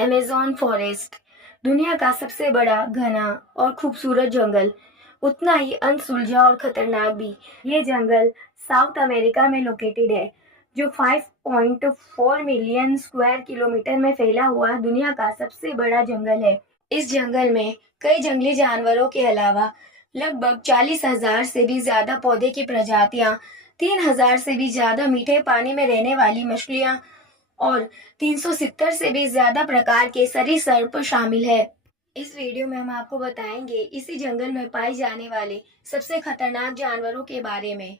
Amazon forest दुनिया का सबसे बड़ा, घना और खूबसूरत जंगल, उतना ही अनसुलझा और खतरनाक भी। ये जंगल साउथ अमेरिका में लोकेटेड है, जो 5.4 मिलियन स्क्वायर किलोमीटर में फैला हुआ दुनिया का सबसे बड़ा जंगल है। इस जंगल में कई जंगली जानवरों के अलावा लगभग 40,000 से भी ज्यादा पौधे की प्रजातियां, 3,000 से भी ज्यादा मीठे पानी में रहने वाली मछलियां और 370 से भी ज्यादा प्रकार के सरीसृप शामिल है। इस वीडियो में हम आपको बताएंगे इसी जंगल में पाए जाने वाले सबसे खतरनाक जानवरों के बारे में।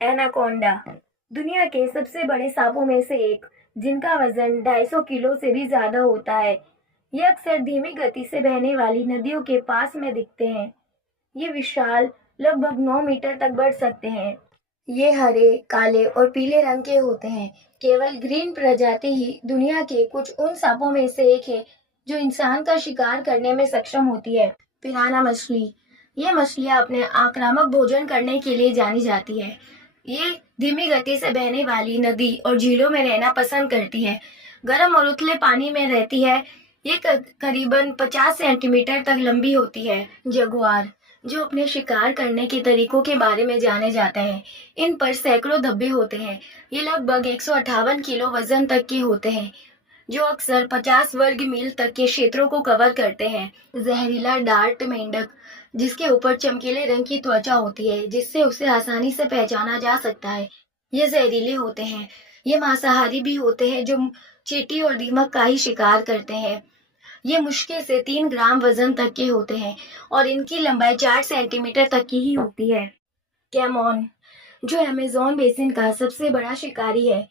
एनाकोंडा दुनिया के सबसे बड़े सांपों में से एक, जिनका वजन 250 किलो से भी ज्यादा होता है। ये अक्सर धीमी गति से बहने वाली नदियों के पास में दिखते हैं। ये विशाल, लगभग 9 मीटर तक बढ़ सकते हैं। ये हरे, काले और पीले रंग के होते हैं। केवल ग्रीन प्रजाति ही दुनिया के कुछ उन सांपों में से एक है जो इंसान का शिकार करने में सक्षम होती है। पिराना मछली ये मछलियां अपने आक्रामक भोजन करने के लिए जानी जाती है। ये धीमी गति से बहने वाली नदी और झीलों में रहना पसंद करती है। गर्म और उथले पानी में रहती है। ये करीबन 50 सेंटीमीटर तक लंबी होती है। जगुआर जो अपने शिकार करने के तरीकों के बारे में जाने जाते हैं। इन पर सैकड़ों धब्बे होते हैं। ये लगभग 158 किलो वजन तक के होते हैं, जो अक्सर 50 वर्ग मील तक के क्षेत्रों को कवर करते हैं। जहरीला डार्ट मेंढक, जिसके ऊपर चमकीले रंग की त्वचा होती है, जिससे उसे आसानी से पहचाना जा सकता है। ये जहरीले होते हैं। ये मांसाहारी भी होते हैं, जो चींटी और दीमक का ही शिकार करते हैं। ये मुश्किल से 3 ग्राम वजन तक के होते हैं और इनकी लंबाई 4 सेंटीमीटर तक की ही होती है। कैमोन जो अमेज़न बेसिन का सबसे बड़ा शिकारी है।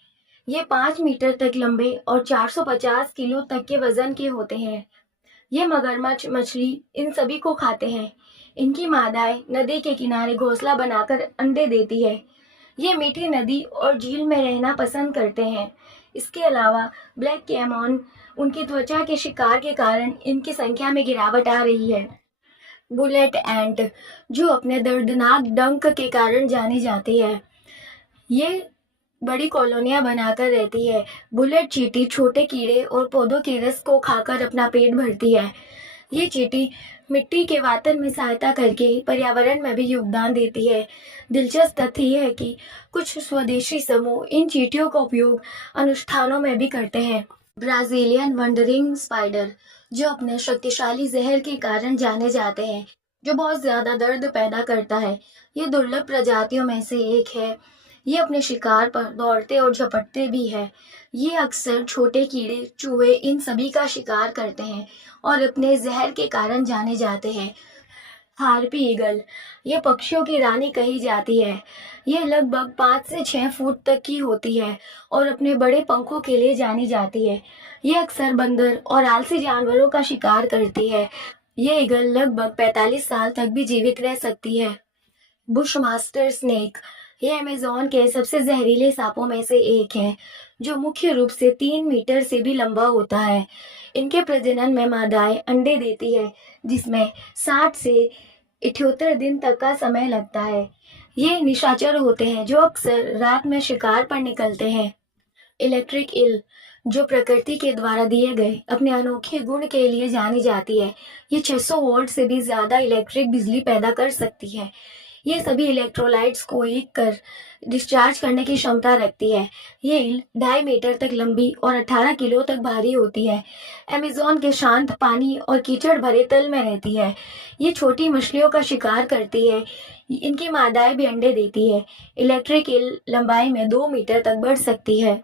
ये 5 मीटर तक लंबे और 450 किलो तक के वजन के होते हैं। ये मगरमच्छ मछली इन सभी को खाते हैं। इनकी मादाएं नदी के किनारे घोंसला बनाकर अंडे देती है। ये मीठी नदी और झील में रहना पसंद करते हैं। इसके अलावा ब्लैक कैमोन उनकी त्वचा के शिकार के कारण इनकी संख्या में गिरावट आ रही है। बुलेट एंट जो अपने दर्दनाक डंक के कारण जानी जाती है। ये बड़ी कॉलोनियां बनाकर रहती है। बुलेट चींटी छोटे कीड़े और पौधों के रस को खाकर अपना पेट भरती है। ये चींटी मिट्टी के वातन में सहायता करके पर्यावरण में भी योगदान देती है। दिलचस्प तथ्य यह है कि कुछ स्वदेशी समूह इन चींटियों का उपयोग अनुष्ठानों में भी करते हैं। ब्राजीलियन वंडरिंग स्पाइडर जो अपने शक्तिशाली जहर के कारण जाने जाते हैं, जो बहुत ज्यादा दर्द पैदा करता है। ये दुर्लभ प्रजातियों में से एक है। ये अपने शिकार पर दौड़ते और झपटते भी है। ये अक्सर छोटे कीड़े, चूहे इन सभी का शिकार करते हैं और अपने जहर के कारण जाने जाते हैं। हार्पी ईगल ये पक्षियों की रानी कही जाती है। ये लगभग 5 से 6 फुट तक की होती है और अपने बड़े पंखों के लिए जानी जाती है। ये अक्सर बंदर और आलसी जानवरों का शिकार करती है। ये ईगल लगभग 45 साल तक भी जीवित रह सकती है। बुशमास्टर स्नेक ये अमेज़न के सबसे जहरीले सांपों में से एक है, जो मुख्य रूप से 3 मीटर से भी लंबा होता है। इनके प्रजनन में मादाएं अंडे देती है, जिसमें 60 से 78 दिन तक का समय लगता है। ये निशाचर होते हैं जो अक्सर रात में शिकार पर निकलते हैं। इलेक्ट्रिक ईल जो प्रकृति के द्वारा दिए गए अपने अनोखे गुण के लिए जानी जाती है। ये 600 वोल्ट से भी ज्यादा इलेक्ट्रिक बिजली पैदा कर सकती है। ये सभी इलेक्ट्रोलाइट्स को एक कर डिस्चार्ज करने की क्षमता रखती है। ये ईल 2.5 मीटर तक लंबी और 18 किलो तक भारी होती है। अमेज़न के शांत पानी और कीचड़ भरे तल में रहती है। ये छोटी मछलियों का शिकार करती है। इनकी मादाएं भी अंडे देती है। इलेक्ट्रिक ईल लंबाई में 2 मीटर तक बढ़ सकती है।